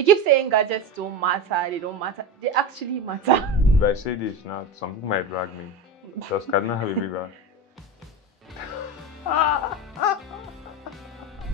They keep saying gadgets don't matter, they don't matter. They actually matter. If I say this now, some people might drag me. Does Kaduna have a river?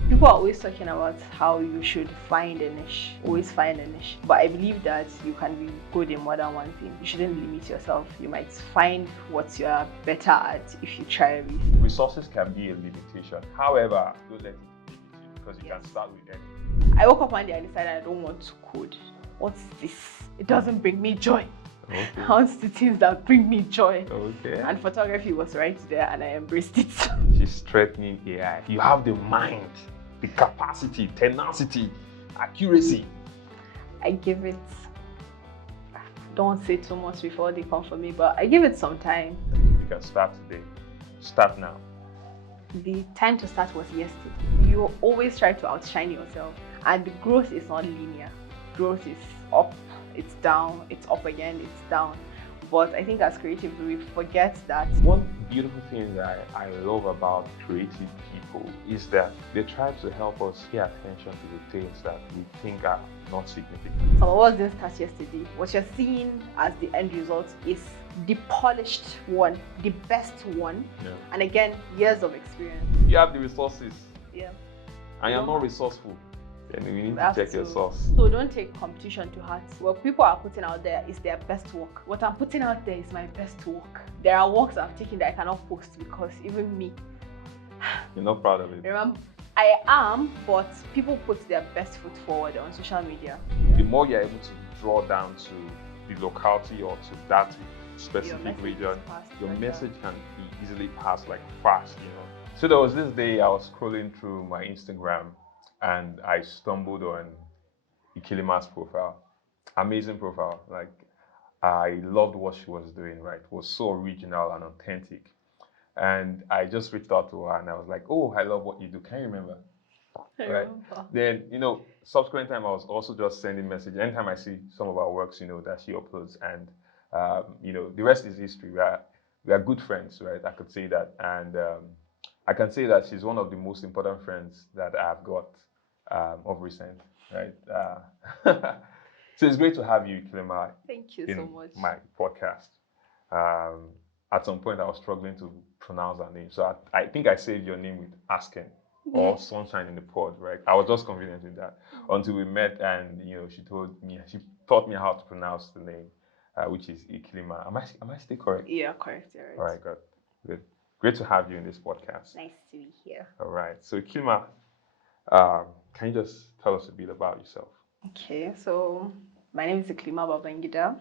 People are always talking about how you should find a niche, always find a niche. But I believe that you can be good in more than one thing. You shouldn't limit yourself. You might find what you are better at if you try everything. Resources can be a limitation. However, don't let it limit you because you can start with anything. I woke up one day and decided I don't want to code. What's this? It doesn't bring me joy. Okay. I want the things that bring me joy. Okay. And photography was right there and I embraced it. She's threatening AI. You have the mind, the capacity, tenacity, accuracy. I give it, don't say too much before they come for me, but I give it some time. You can start today. Start now. The time to start was yesterday. You always try to outshine yourself, and the growth is not linear. Growth is up, it's down, it's up again, it's down. But I think as creatives, we forget that. One beautiful thing that I love about creative people is that they try to help us pay attention to the things that we think are not significant. Some of us didn't start yesterday. What you're seeing as the end result is the polished one, the best one. Yeah. And again, years of experience. You have the resources. Yeah. And you're not resourceeful. Then you need to Have check to. your source. So don't take competition to heart. What people are putting out there is their best work. What I'm putting out there is my best work. There are works I've taken that I cannot post because even me. You're not proud of it. Remember, I am, but people put their best foot forward on social media. The more you're able to draw down to the locality or to that specific region, your message can be easily passed like fast, you know. So there was this day I was scrolling through my Instagram and I stumbled on Ikilima's profile. Amazing profile. Like, I loved what she was doing, right? It was so original and authentic. And I just reached out to her and I was like, oh, I love what you do. Can you remember? Right. Then, you know, subsequent time I was also just sending messages. Anytime I see some of our works, you know, that she uploads, and you know, the rest is history. We are good friends, right? I could say that. And I can say that she's one of the most important friends that I've got of recent, right? So it's great to have you, Iklima. Thank you in so much. my podcast. At some point, I was struggling to pronounce her name, so I think I saved your name with Asken or Sunshine in the Pod, right? I was just convenient with that until we met, and you know, she taught me how to pronounce the name, which is Iklima. Am I still correct? Yeah, correct. You're right. All right, good. Great to have you in this podcast. Nice to be here. All right, so Iklima, can you just tell us a bit about yourself? Okay, so my name is Iklima Babaginda.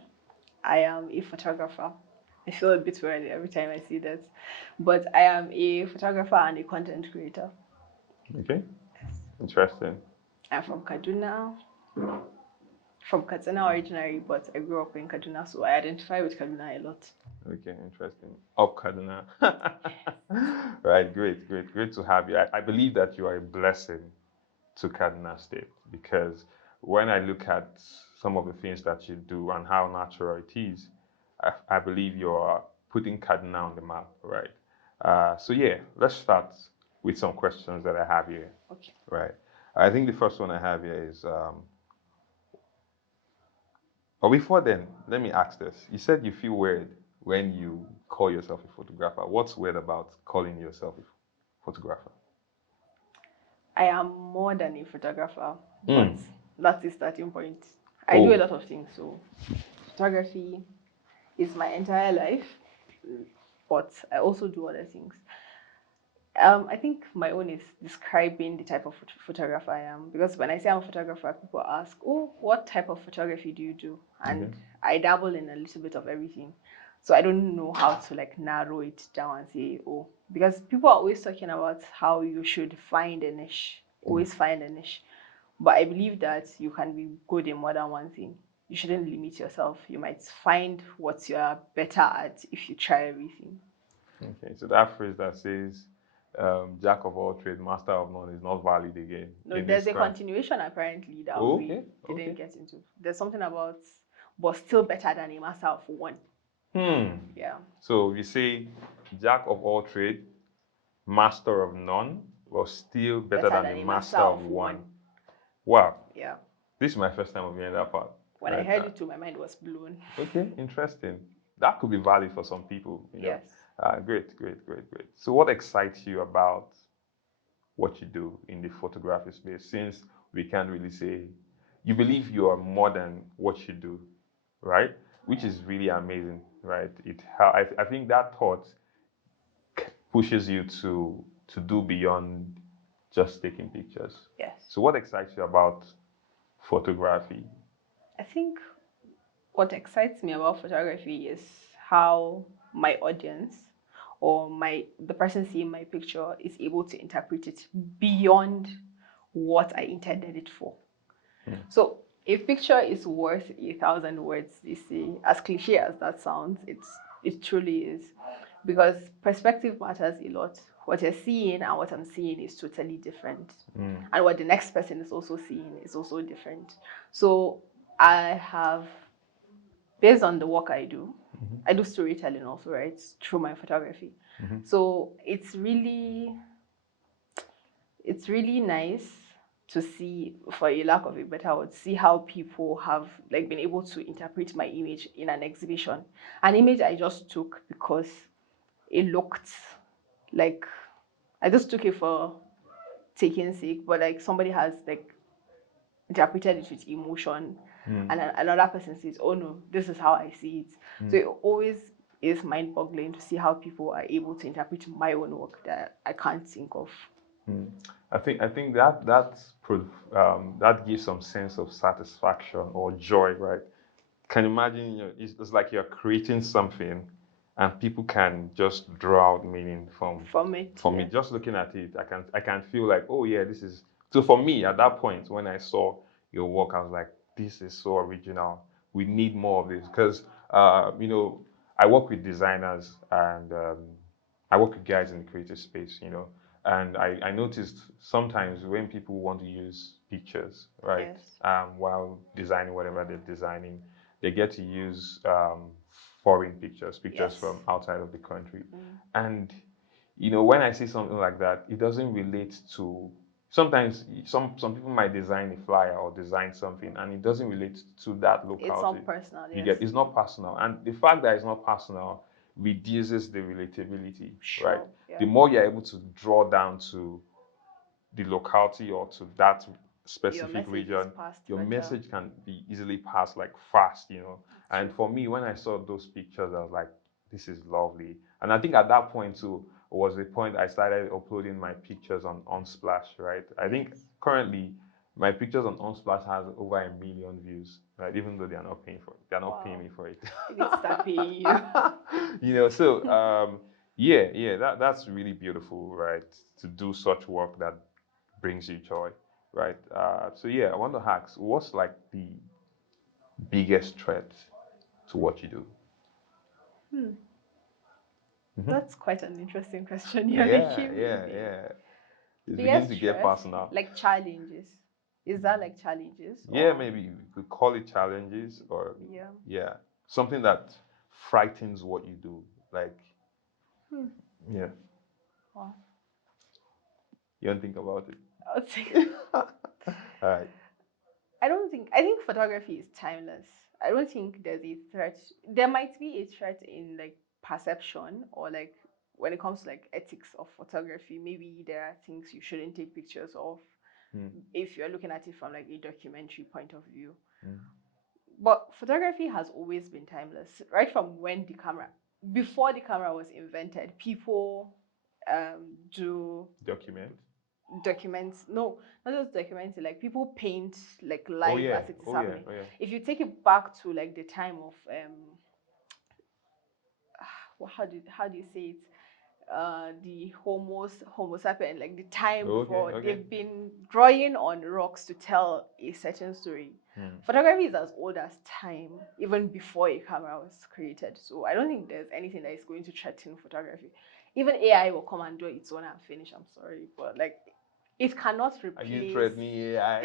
I am a photographer. I feel a bit weird every time I see that, but I am a photographer and a content creator. Okay, interesting. I'm from Kaduna, from Katsina originally, but I grew up in Kaduna, so I identify with Kaduna a lot. Okay, interesting. Up Kaduna. Right, great to have you. I believe that you are a blessing to Kaduna State, because when I look at some of the things that you do and how natural it is, I believe you are putting Kaduna on the map, right? So yeah, let's start with some questions that I have here. Okay. Right. I think the first one I have here is, but before then, let me ask this. You said you feel weird when you call yourself a photographer. What's weird about calling yourself a photographer? I am more than a photographer, but that's the starting point. I do a lot of things, so photography is my entire life, but I also do other things. I think my own is describing the type of photographer I am, because when I say I'm a photographer, people ask, oh, what type of photography do you do? And I dabble in a little bit of everything. So I don't know how to like narrow it down and say, oh, because people are always talking about how you should find a niche, always find a niche. But I believe that you can be good in more than one thing. You shouldn't limit yourself. You might find what you are better at if you try everything. Okay, so that phrase that says, jack of all trades, master of none is not valid again. No, there's a continuation apparently that we didn't get into. There's something about, but still better than a master of one. Yeah. So you say, jack of all trades, master of none, but still better than a master of one. Wow. Yeah. This is my first time of hearing that part. When I heard it too, my mind was blown. Okay, interesting. That could be valid for some people. Yes. Great. So, what excites you about what you do in the photography space? Since we can't really say, you believe you are more than what you do, right? Which is really amazing, right? I think that thought pushes you to do beyond just taking pictures. Yes. So, what excites you about photography? I think what excites me about photography is how my audience or the person seeing my picture is able to interpret it beyond what I intended it for. So a picture is worth 1,000 words, they say. As cliche as that sounds, it truly is. Because perspective matters a lot. What you're seeing and what I'm seeing is totally different. And what the next person is also seeing is also different. So I have, based on the work I do, I do storytelling also, right? Through my photography. So it's really nice to see, for a lack of a better word, see how people have like been able to interpret my image in an exhibition. An image I just took because it looked like, I just took it for taking sake, but like somebody has like interpreted it with emotion, and another person says, "Oh no, this is how I see it." So it always is mind-boggling to see how people are able to interpret my own work that I can't think of. I think that gives some sense of satisfaction or joy, right? Can you imagine? It's like you're creating something, and people can just draw out meaning From it, from it. Just looking at it, I can feel like, oh yeah, this is. So for me, at that point, when I saw your work, I was like, this is so original. We need more of this because I work with designers and I work with guys in the creative space, and I noticed sometimes when people want to use pictures, right, Yes. while designing whatever they're designing, they get to use foreign pictures Yes. from outside of the country. And when I see something like that, it doesn't relate to. Sometimes some people might design a flyer or design something, and it doesn't relate to that locality. It's not personal. You Yes. get it's not personal, and the fact that it's not personal reduces the relatability, Sure. right? Yeah. The more you're able to draw down to the locality or to that specific region, your message can be easily passed like fast. And for me, when I saw those pictures, I was like, this is lovely. And I think at that point too was the point I started uploading my pictures on Unsplash, right? I think currently my pictures on Unsplash has over 1 million views, right? Even though they're not paying me for it. They need to start paying you. So yeah, that's really beautiful, right? To do such work that brings you joy, right? So yeah, I want to ask, what's like the biggest threat to what you do? That's quite an interesting question you're Yeah, making yeah, me. yeah. It's beginning Biggest to get stress, personal. like challenges. Is that like challenges? Yeah, Or maybe you could call it challenges or yeah. something that frightens what you do. Like, yeah, Wow. you don't think about it. I would say All right. I think photography is timeless. I don't think there's a threat. There might be a threat in like perception or like when it comes to like ethics of photography. Maybe there are things you shouldn't take pictures of if you're looking at it from like a documentary point of view. But photography has always been timeless, right from before the camera was invented, people do documents. No, not just documents, like people paint like life as it is happening. If you take it back to like the time of how do you say it, the homo sapien, like the time before, they've been drawing on rocks to tell a certain story. Photography is as old as time, even before a camera was created. So I don't think there's anything that is going to threaten photography. Even AI will come and do its own and finish. I'm sorry, but like it cannot replace. Are you threatening AI?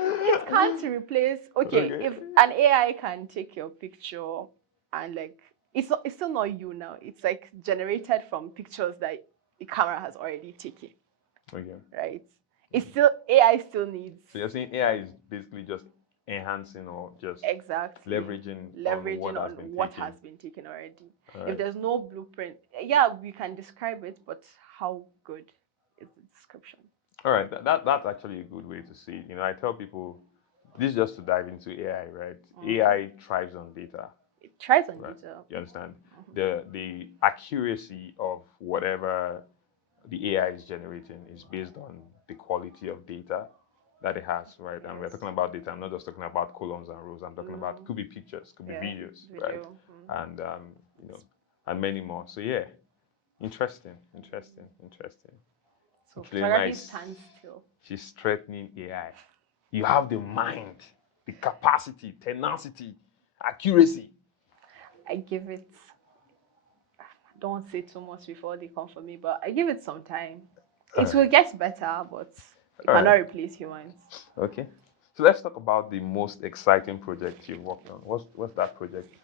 It can't replace. Okay, if an AI can take your picture and like it's still not you now. It's like generated from pictures that the camera has already taken. Right? It's still AI still needs. So you're saying AI is basically just enhancing or just Exactly. leveraging on what has been taken already. Right. If there's no blueprint, yeah, we can describe it, but how good is the description? All right, that's actually a good way to see it. I tell people this is just to dive into AI, right? AI thrives on data. It thrives on Right. data. You understand? The accuracy of whatever the AI is generating is based on the quality of data that it has, right? And we're talking about data. I'm not just talking about columns and rows. I'm talking about could be pictures, could be videos, right? And and many more. So yeah, interesting. So Iklima photography stands still. She's threatening AI. You have the mind, the capacity, tenacity, accuracy. I give it, don't say too much before they come for me, but I give it some time. It will get better, but it cannot replace humans. Okay. So let's talk about the most exciting project you've worked on. What's that project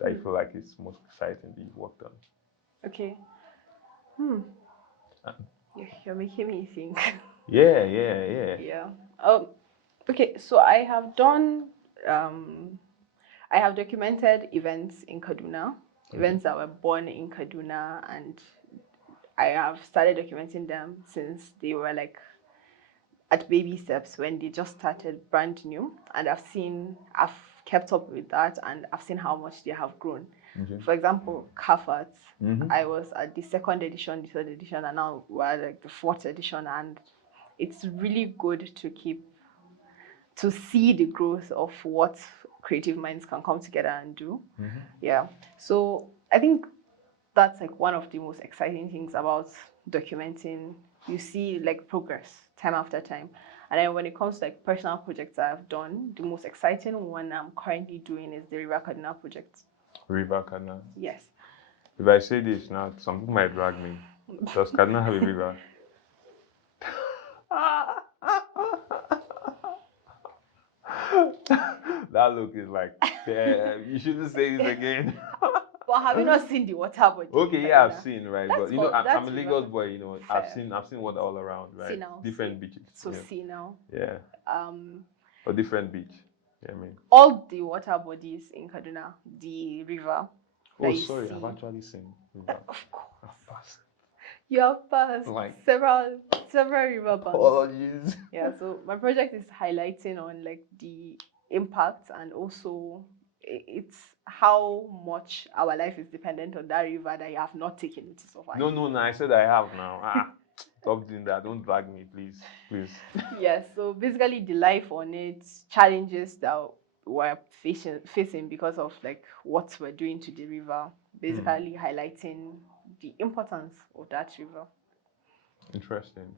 that you feel like is most exciting that you've worked on? Okay. You're making me think. Yeah. Yeah. Okay, so I have done I have documented events in Kaduna, events that were born in Kaduna, and I have started documenting them since they were like at baby steps when they just started brand new. And I've kept up with that, and I've seen how much they have grown. Okay. For example, Kafat, I was at the second edition, the third edition, and now we're at like the fourth edition. And it's really good to see the growth of what creative minds can come together and do. Yeah. So I think that's like one of the most exciting things about documenting. You see like progress time after time. And then when it comes to like personal projects I've done, the most exciting one I'm currently doing is the River Cardinal project. River Cardinal. Yes. If I say this now, some people might drag me. Does Cardinal have a river? That look is like, you shouldn't say this again. But have you not seen the water body? Okay, yeah, I've seen, right? That's But I'm a that's Lagos boy. I've Fair. seen water all around, right? See now, Different beaches. So see now. Yeah. A different beach. Yeah, I mean. All the water bodies in Kaduna, the river. Oh, sorry, I've actually seen river. Of course. I've passed. You have passed Like several river banks. apologies. Yeah, so my project is highlighting on like the impact, and also it's how much our life is dependent on that river that you have not taken notice of. No, I said I have now. Stop doing that. Don't drag me, please. Yeah, so basically the life on it, challenges that we're facing because of like what we're doing to the river, basically highlighting the importance of that river. Interesting.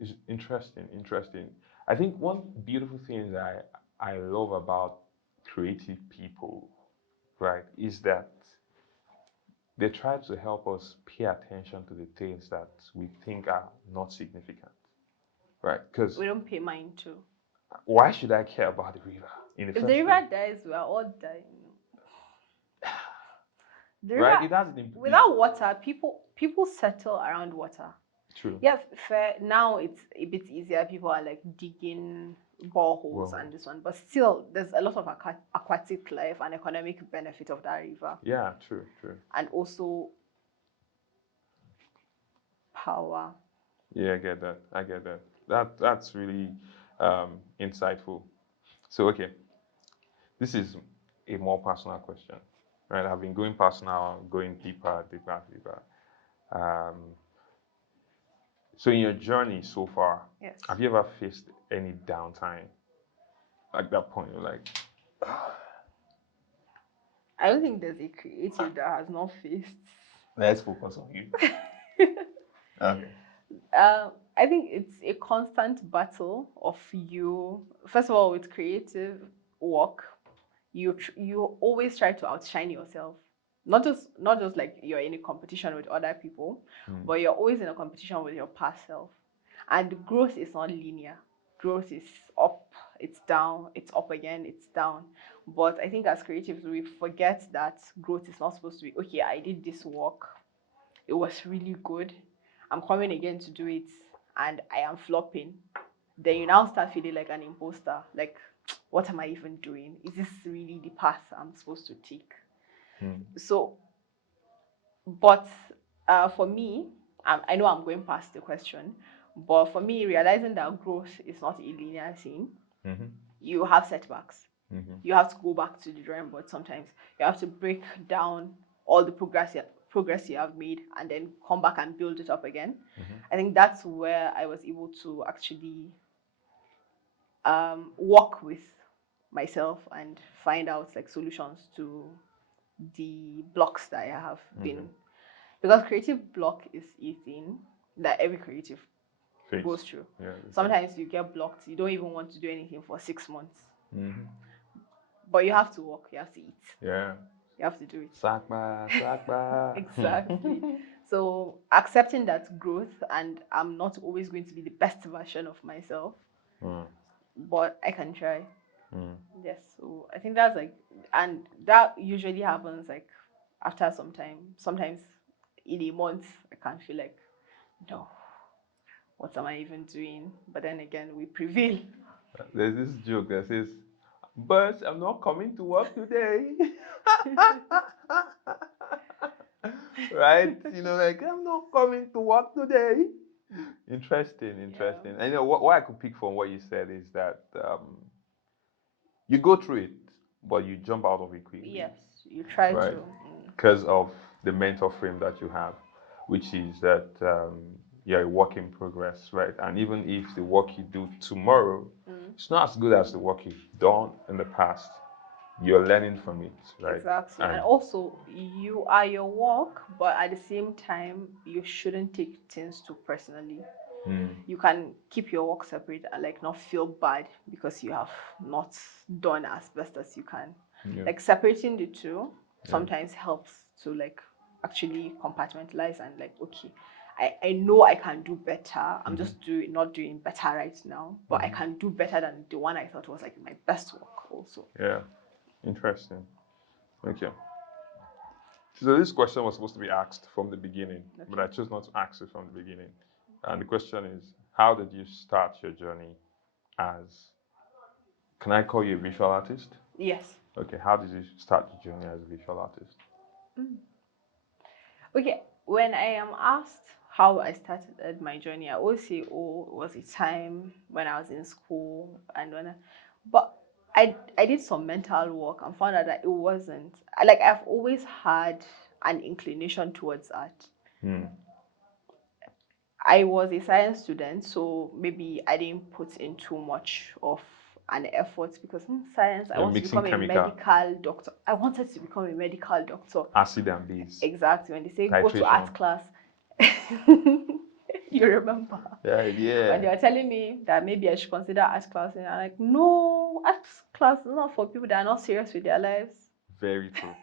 It's interesting. I think one beautiful thing that I love about creative people, right, is that they try to help us pay attention to the things that we think are not significant, right? Because we don't pay mind too. Why should I care about the river in the if first the river dies, we are all dying. The river, right? It has without water, people settle around water. True. Yeah, fair. Now it's a bit easier. People are like digging boreholes and this one, but still, there's a lot of aquatic life and economic benefit of that river. Yeah, true. And also power. Yeah, I get that. That's really insightful. So, okay, this is a more personal question, right? I've been going personal, going deeper. So, in your journey so far, yes, have you ever faced any downtime? Like that point, you're like, I don't think there's a creative that has not faced. Let's focus on you. Okay. I think it's a constant battle of you. First of all, with creative work, you always try to outshine yourself. Not just like you're in a competition with other people, but you're always in a competition with your past self. And growth is not linear. Growth is up, it's down, it's up again, it's down. But I think as creatives, we forget that growth is not supposed to be, okay, I did this work, it was really good, I'm coming again to do it and I am flopping, then you now start feeling like an imposter. Like, what am I even doing? Is this really the path I'm supposed to take? So, but for me, I know I'm going past the question, but for me, realizing that growth is not a linear thing, you have setbacks. You have to go back to the drawing board sometimes. You have to break down all the progress you have made and then come back and build it up again. I think that's where I was able to actually work with myself and find out like solutions to the blocks that I have been, because creative block is a thing that every creative goes through. Sometimes you get blocked, you don't even want to do anything for 6 months, but you have to work, you have to eat, you have to do it. Sakba. Exactly. So accepting that growth, and I'm not always going to be the best version of myself, but I can try. Yes. So I think that's like, and that usually happens like after some time. Sometimes in a month, I can feel like, no, what am I even doing? But then again, we prevail. There's this joke that says, "But I'm not coming to work today." Right? Like, I'm not coming to work today. Interesting. Yeah. And what I could pick from what you said is that you go through it, but you jump out of it quickly. Yes, you try Right? to. Because of the mental frame that you have, which is that you're a work in progress, right? And even if the work you do tomorrow, it's not as good as the work you've done in the past, you're learning from it, right? Exactly. And also, you are your work, but at the same time, you shouldn't take things too personally. You can keep your work separate and like not feel bad because you have not done as best as you can. Like separating the two sometimes helps to like actually compartmentalize and like, okay, I know I can do better. I'm just not doing better right now, but I can do better than the one I thought was like my best work also. Yeah. Interesting. Okay. So this question was supposed to be asked from the beginning, but I chose not to ask it from the beginning. And the question is, how did you start your journey as, can I call you a visual artist? Yes. Okay, how did you start your journey as a visual artist? Okay, when I am asked how I started my journey, I always say, oh, it was a time when I was in school and but I did some mental work and found out that it wasn't. Like, I've always had an inclination towards art. I was a science student, so maybe I didn't put in too much of an effort because science, I want to become a medical doctor. I wanted to become a medical doctor. Acid and base. Exactly. When they say go to art class, you remember? Yeah. When they were telling me that maybe I should consider art class, and I'm like, no, art class is not for people that are not serious with their lives. Very true.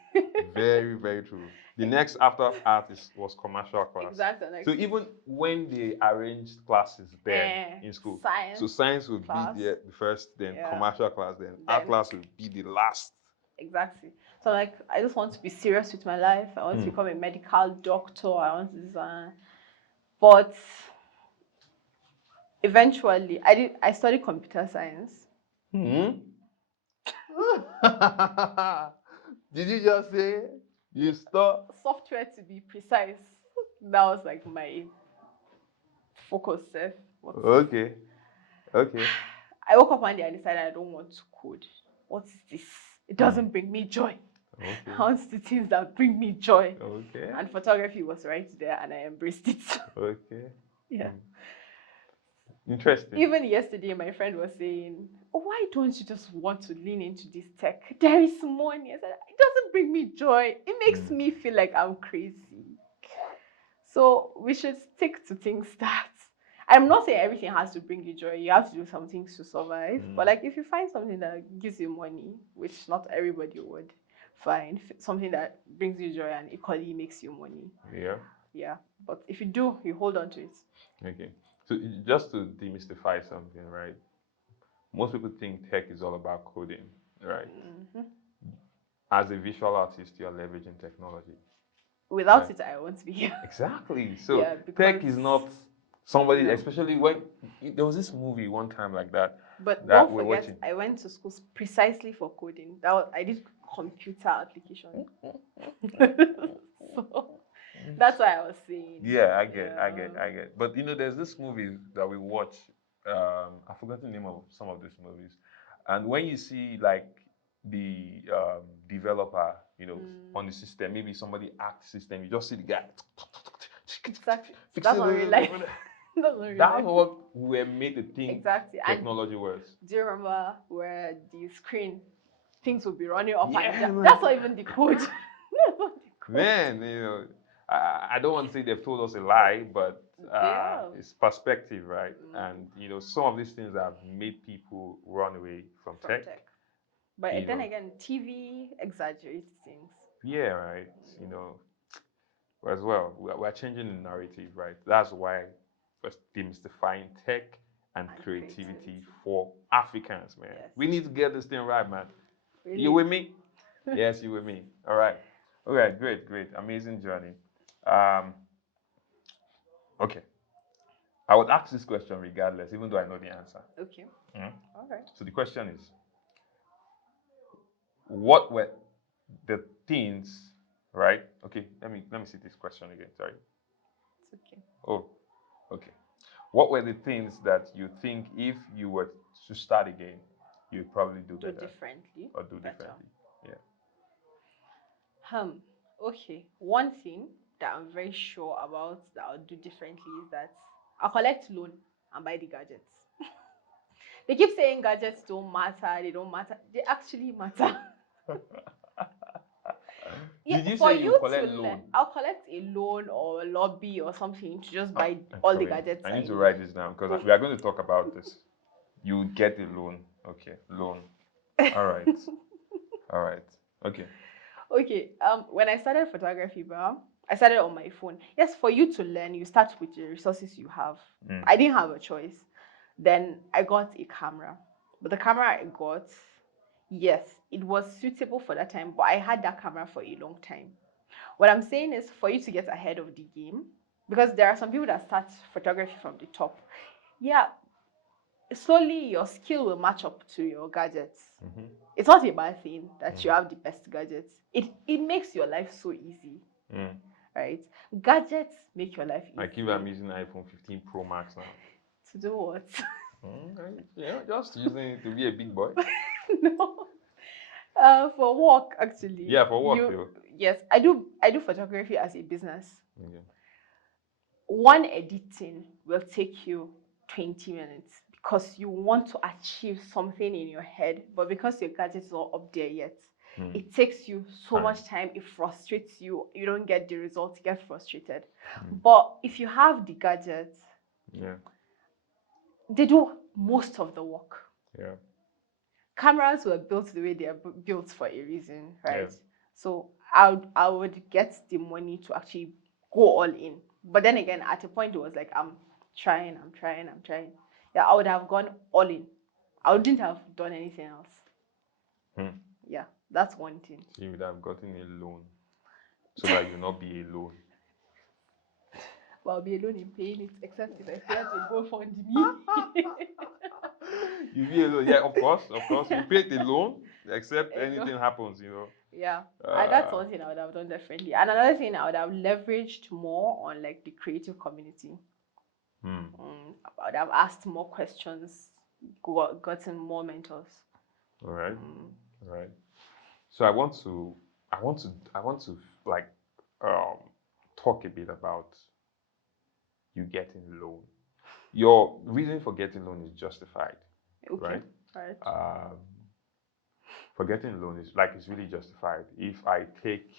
Very, very true. The next after art was commercial class. Exactly. So even when they arranged classes there in school, so science would be the first, then commercial class, then art class would be the last. Exactly. So like, I just want to be serious with my life. I want to become a medical doctor. I want to but eventually I studied computer science. Did you just say you stop? Software, to be precise. That was like my focus. Okay. I woke up one day and decided I don't want to code. What is this? It doesn't bring me joy. I want the things that bring me joy. Okay. And photography was right there and I embraced it. Okay. Yeah. Interesting. Even yesterday, my friend was saying, oh, why don't you just want to lean into this tech? There is money. I said, it doesn't bring me joy. It makes me feel like I'm crazy. So we should stick to things that, I'm not saying everything has to bring you joy. You have to do some things to survive. But like, if you find something that gives you money, which not everybody would find, something that brings you joy and equally makes you money. Yeah. But if you do, you hold on to it. Okay. So just to demystify something, right? Most people think tech is all about coding, right? As a visual artist, you're leveraging technology. Without it, I won't be here. Exactly. So tech is not Somebody, especially when there was this movie one time like that. But that don't we're forget, watching. I went to school precisely for coding. I did computer application. So that's why I was saying. Yeah, I get. But there's this movie that we watch. I forgot the name of some of these movies, and when you see like the developer, on the system, maybe somebody hacked system, you just see the guy. Exactly. That's not real life. That's what we're made to think. Exactly. Technology was. Do you remember where the screen things will be running up and down? Man. That's not even the code. Man, I don't want to say they've told us a lie, but it's perspective, right? And some of these things have made people run away from tech. But then again, TV exaggerates things. Yeah, right. As well, we're changing the narrative, right? That's why we're demystifying tech and creativity for Africans, man. Yes. We need to get this thing right, man. Really? You with me? Yes, you with me. All right. Okay, great. Amazing journey. Okay. I would ask this question regardless, even though I know the answer. Okay. All right. So the question is, what were the things, right? Okay, let me see this question again. Sorry. It's okay. Oh, okay. What were the things that you think if you were to start again, you'd probably do better? Differently. Or do differently. Yeah. Okay. One thing that I'm very sure about that I'll do differently is that I'll collect loan and buy the gadgets. They keep saying gadgets don't matter, they don't matter. They actually matter. Did you say you collect loan? I'll collect a loan or a lobby or something to just buy all the gadgets. I need to write this down because we are going to talk about this. You get a loan. Okay, loan. All right. All right. Okay. Okay. When I started photography, I started on my phone. Yes, for you to learn, you start with the resources you have. I didn't have a choice. Then I got a camera. But the camera I got, yes, it was suitable for that time, but I had that camera for a long time. What I'm saying is for you to get ahead of the game, because there are some people that start photography from the top. Yeah, slowly your skill will match up to your gadgets. It's not a bad thing that you have the best gadgets. It makes your life so easy. Right? Gadgets make your life easy. Like I'm using iPhone 15 Pro Max now. To do what? Just using it to be a big boy. No. For work, actually. Yeah, for work. Yes, I do photography as a business. Okay. One editing will take you 20 minutes because you want to achieve something in your head, but because your gadget is not up there yet, it takes you so much time. It frustrates you. You don't get the results. You get frustrated. But if you have the gadgets, they do most of the work. Yeah. Cameras were built the way they are built for a reason, right? Yeah. So I would get the money to actually go all in. But then again, at a point it was like I'm trying. Yeah, I would have gone all in. I wouldn't have done anything else. Yeah, that's one thing. So you would have gotten a loan so that you'll not be alone. Well, I'll be alone in paying it, except if I fail to go fund me. You be alone, yeah, of course. You pay the loan, except anything happens, Yeah, and that's one thing I would have done differently. And another thing, I would have leveraged more on like the creative community. I would have asked more questions, gotten more mentors. All right. So I want to like talk a bit about you getting loan. Your reason for getting loan is justified, right? For getting loan is like it's really justified. If I take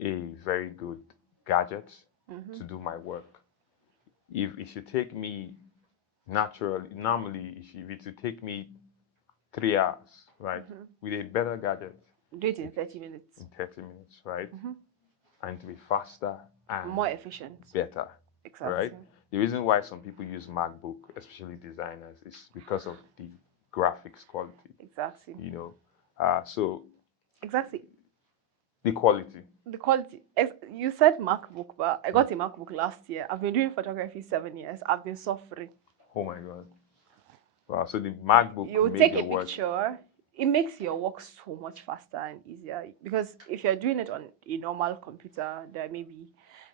a very good gadget to do my work, if it should take me normally if it should take me 3 hours, right? With a better gadget, do it in 30 minutes. In 30 minutes, right? And to be faster and more efficient, better. Exactly. Right? The reason why some people use MacBook, especially designers, is because of the graphics quality. Exactly. So exactly. The quality. The quality. You said MacBook, but I got a MacBook last year. I've been doing photography 7 years. I've been suffering. Oh my God. Wow. So the MacBook You made take your a work. picture, it makes your work so much faster and easier. Because if you're doing it on a normal computer, there maybe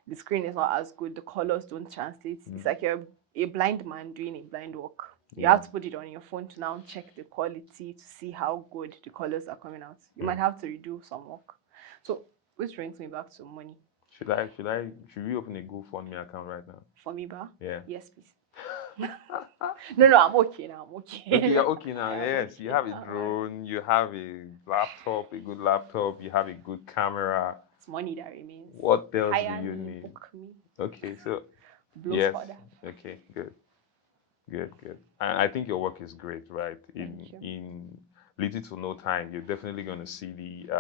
the screen is not as good, the colors don't translate. It's like you're a blind man doing a blind work. You have to put it on your phone to now check the quality to see how good the colors are coming out. You might have to redo some work. So which brings me back to money. Should we open a GoFundMe account right now? For me, ba? Yeah. Yes, please. No, I'm okay now. I'm okay. Okay, you're okay now. Yes, okay you have a now. drone, you have a laptop, a good laptop, you have a good camera. It's money that remains. What else Hire do you me, need? book me. Okay, so Blow yes. further. Okay, good. I think your work is great, right? Thank you. In little to no time, you're definitely going to see the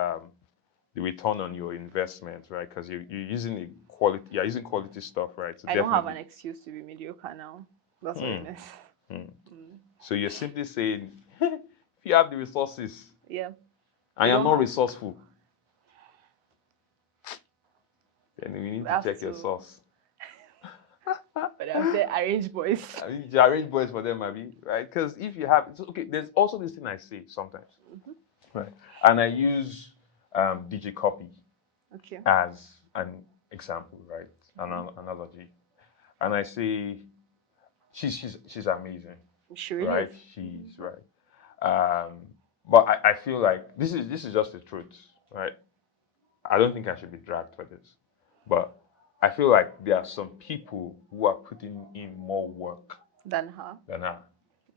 return on your investment, right? Because you're using quality stuff, right? So I don't have an excuse to be mediocre now. That's what it is. So you're simply saying, if you have the resources, Yeah. and you're not resourceful, then we need to check your source. But I'll say arrange boys. I mean, you arrange boys for them, maybe, right? Because if you have, okay, there's also this thing I say sometimes, right? And I use DigiCopy as an example, right? An analogy, and I say she's amazing. She really right? is. She's right. But I feel like this is just the truth, right? I don't think I should be dragged for this, but I feel like there are some people who are putting in more work than her.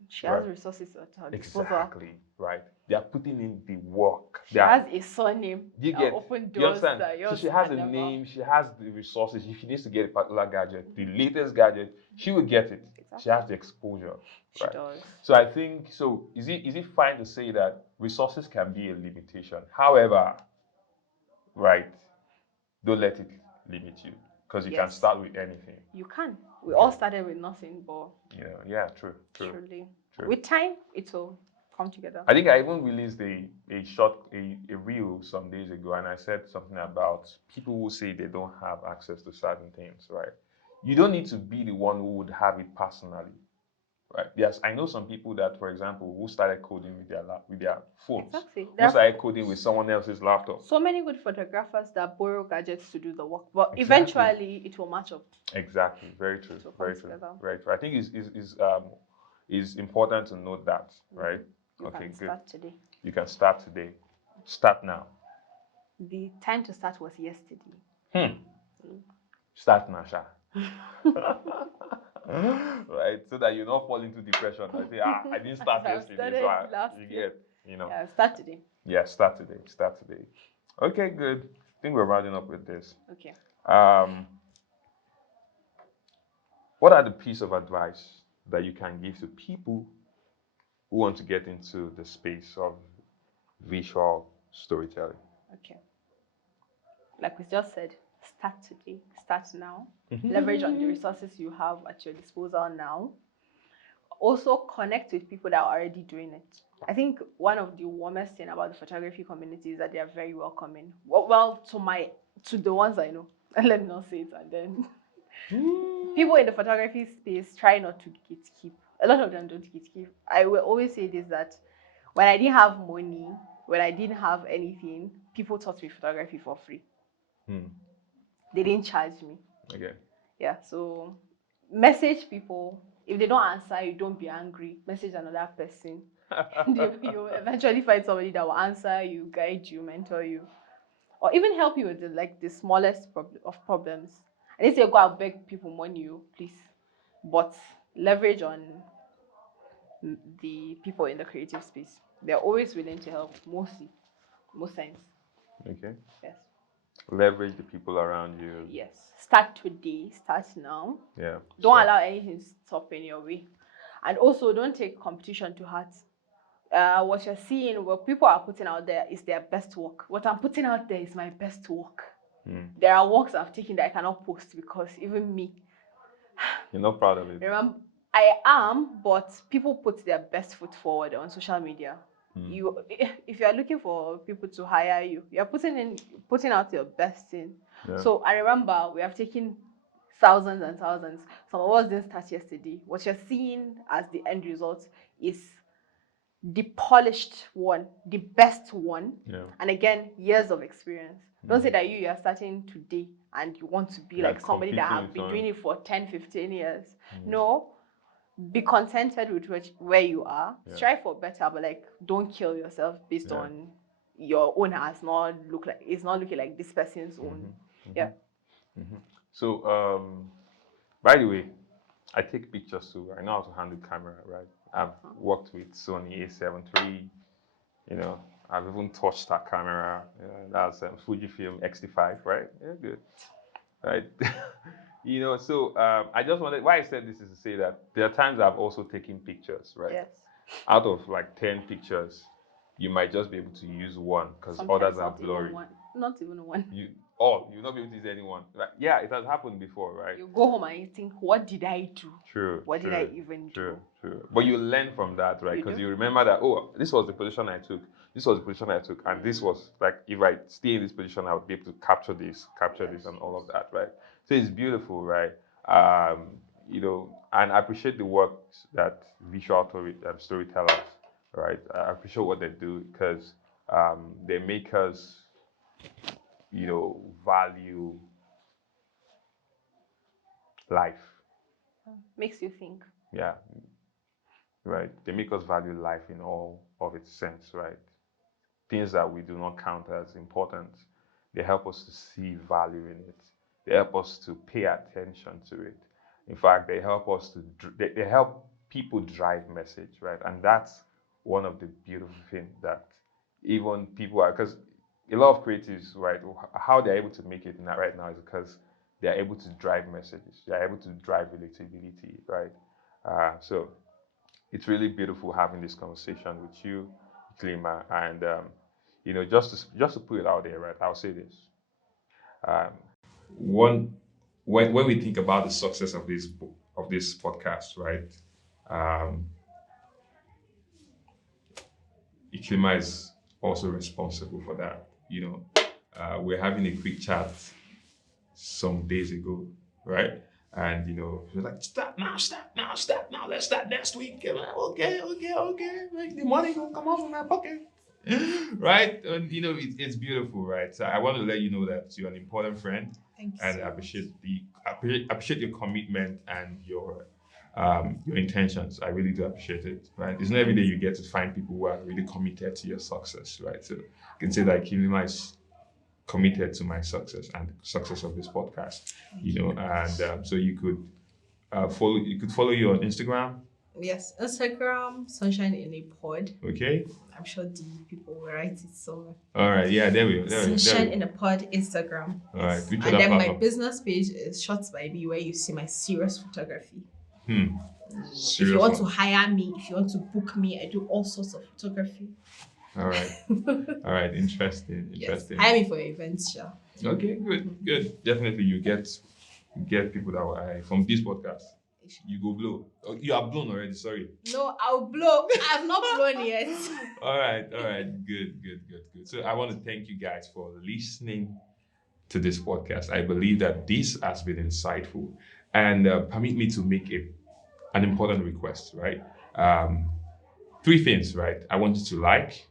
She has resources at her disposal. Exactly, right? They are putting in the work. She has a surname. You get open you doors. understand? So she has a name. She has the resources. If she needs to get a particular gadget, the latest gadget, she will get it. Exactly. She has the exposure. She does. So I think so. Is it fine to say that resources can be a limitation? However, right, don't let it limit you because you can start with anything. You can. We all started with nothing, but true. Truly. With time, it will come together. I think I even released a reel some days ago, and I said something about people who say they don't have access to certain things, right? You don't need to be the one who would have it personally, right? Yes, I know some people that, for example, who started coding with their phones. Exactly. Who started coding with someone else's laptop. So many good photographers that borrow gadgets to do the work, but eventually it will match up. Exactly. Very true. Very true. Very true. I think is important to note that, right? You can start today. You can start today. Start now. The time to start was yesterday. Start now, Sha. Right? So that you don't fall into depression. I say, I didn't start yesterday, so you get, Yeah, start today. Yeah, start today. Start today. Okay, good. I think we're rounding up with this. Okay. What are the piece of advice that you can give to people who want to get into the space of visual storytelling? Okay. Like we just said, start today, start now. Leverage on the resources you have at your disposal now. Also connect with people that are already doing it. I think one of the warmest thing about the photography community is that they are very welcoming. Well, to the ones I know. Let me not say it, and then people in the photography space try not to gatekeep. A lot of them don't gatekeep. I will always say this, that when I didn't have money, when I didn't have anything, people taught me photography for free. They didn't charge me. Okay. Yeah, so message people. If they don't answer you, don't be angry. Message another person. You'll eventually find somebody that will answer you, guide you, mentor you, or even help you with the smallest of problems. I didn't say go and beg people money, please, but leverage on the people in the creative space. They're always willing to help, most times. Okay. Yes. Leverage the people around you. Yes. Start today. Start now. Yeah. Don't allow anything to stop in your way. And also, don't take competition to heart. What you're seeing, what people are putting out there is their best work. What I'm putting out there is my best work. There are works I've taken that I cannot post because even me. You're not proud of it. Remember, I am, but people put their best foot forward on social media. If you are looking for people to hire you, you're putting out your best in. Yeah. So I remember we have taken thousands and thousands. Some of us didn't start yesterday. What you're seeing as the end result is the polished one, the best one. Yeah. And again, years of experience. Don't say that you are starting today and you want to be like somebody that have been doing it for 10, 15 years. No, be contented with where you are. Strive for better, but like don't kill yourself based on your own has not look like it's not looking like this person's own. Yeah. So by the way, I take pictures too. I know how to handle camera, right? I've worked with Sony A7 III. You know, I've even touched that camera. That's Fujifilm X-T5, right? Yeah, good. Right. You know, so I just wanted, why I said this is to say that there are times I've also taken pictures, right? Yes. Out of like 10 pictures, you might just be able to use one because others are blurry. Not even one. You'll not be able to use anyone. Like, yeah, it has happened before, right? You go home and you think, what did I do? True. What did I even do? True. But you learn from that, right? Because you remember that, oh, this was the position I took. This was the position I took. And this was like, if I stay in this position, I would be able to capture this, and all of that, right? So it's beautiful, right? You know, and I appreciate the work that visual storytellers, right? I appreciate what they do because they make us, you know, value life. Makes you think. Yeah, right. They make us value life in all of its sense, right? Things that we do not count as important, they help us to see value in it. They help us to pay attention to it. In fact, they help us to they help people drive message, right? And that's one of the beautiful things that even people are, because a lot of creatives, right, how they're able to make it right now is because they're able to drive messages. They're able to drive relatability, right? So it's really beautiful having this conversation with you, Iklima, and you know, just to put it out there, right? I'll say this: one, when we think about the success of this podcast, right? Iklima is also responsible for that. You know, we're having a quick chat some days ago, right? And you know, he was like, stop now, let's start next week. And I'm like, okay. Like, the money gonna come out of my pocket. Right? And you know, it's beautiful, right? So I want to let you know that you're an important friend. Thank you. And I appreciate your commitment and your intentions. I really do appreciate it. Right? It's not every day you get to find people who are really committed to your success, right? So I can say that Iklima is committed to my success and success of this podcast, you know, and so you could follow you on Instagram. Yes, Instagram, Sunshine in a Pod. Okay. I'm sure the people will write it somewhere. All right, yeah, there we go. Sunshine in a Pod, Instagram. All right, and then my business page is Shots by Me, where you see my serious photography. If you want to hire me, if you want to book me, I do all sorts of photography. All right, interesting. Yes. Hire me for your events, sure. Okay, good. Definitely, you get people that will hire from this podcast. You go blow. Oh, you are blown already. Sorry. No, I'll blow. I've not blown yet. All right. Good. So I want to thank you guys for listening to this podcast. I believe that this has been insightful, and permit me to make an important request. Right. 3 things. Right. I want you to like.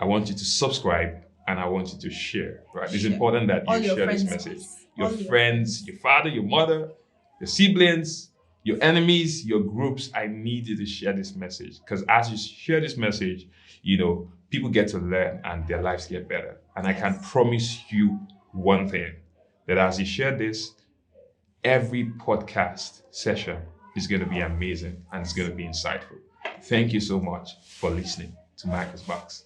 I want you to subscribe, and I want you to share, right? It's important that you share this message. Your friends, your father, your mother, your siblings, your enemies, your groups, I need you to share this message. Because as you share this message, you know, people get to learn and their lives get better. And I can promise you one thing, that as you share this, every podcast session is going to be amazing and it's going to be insightful. Thank you so much for listening to Marcus Box.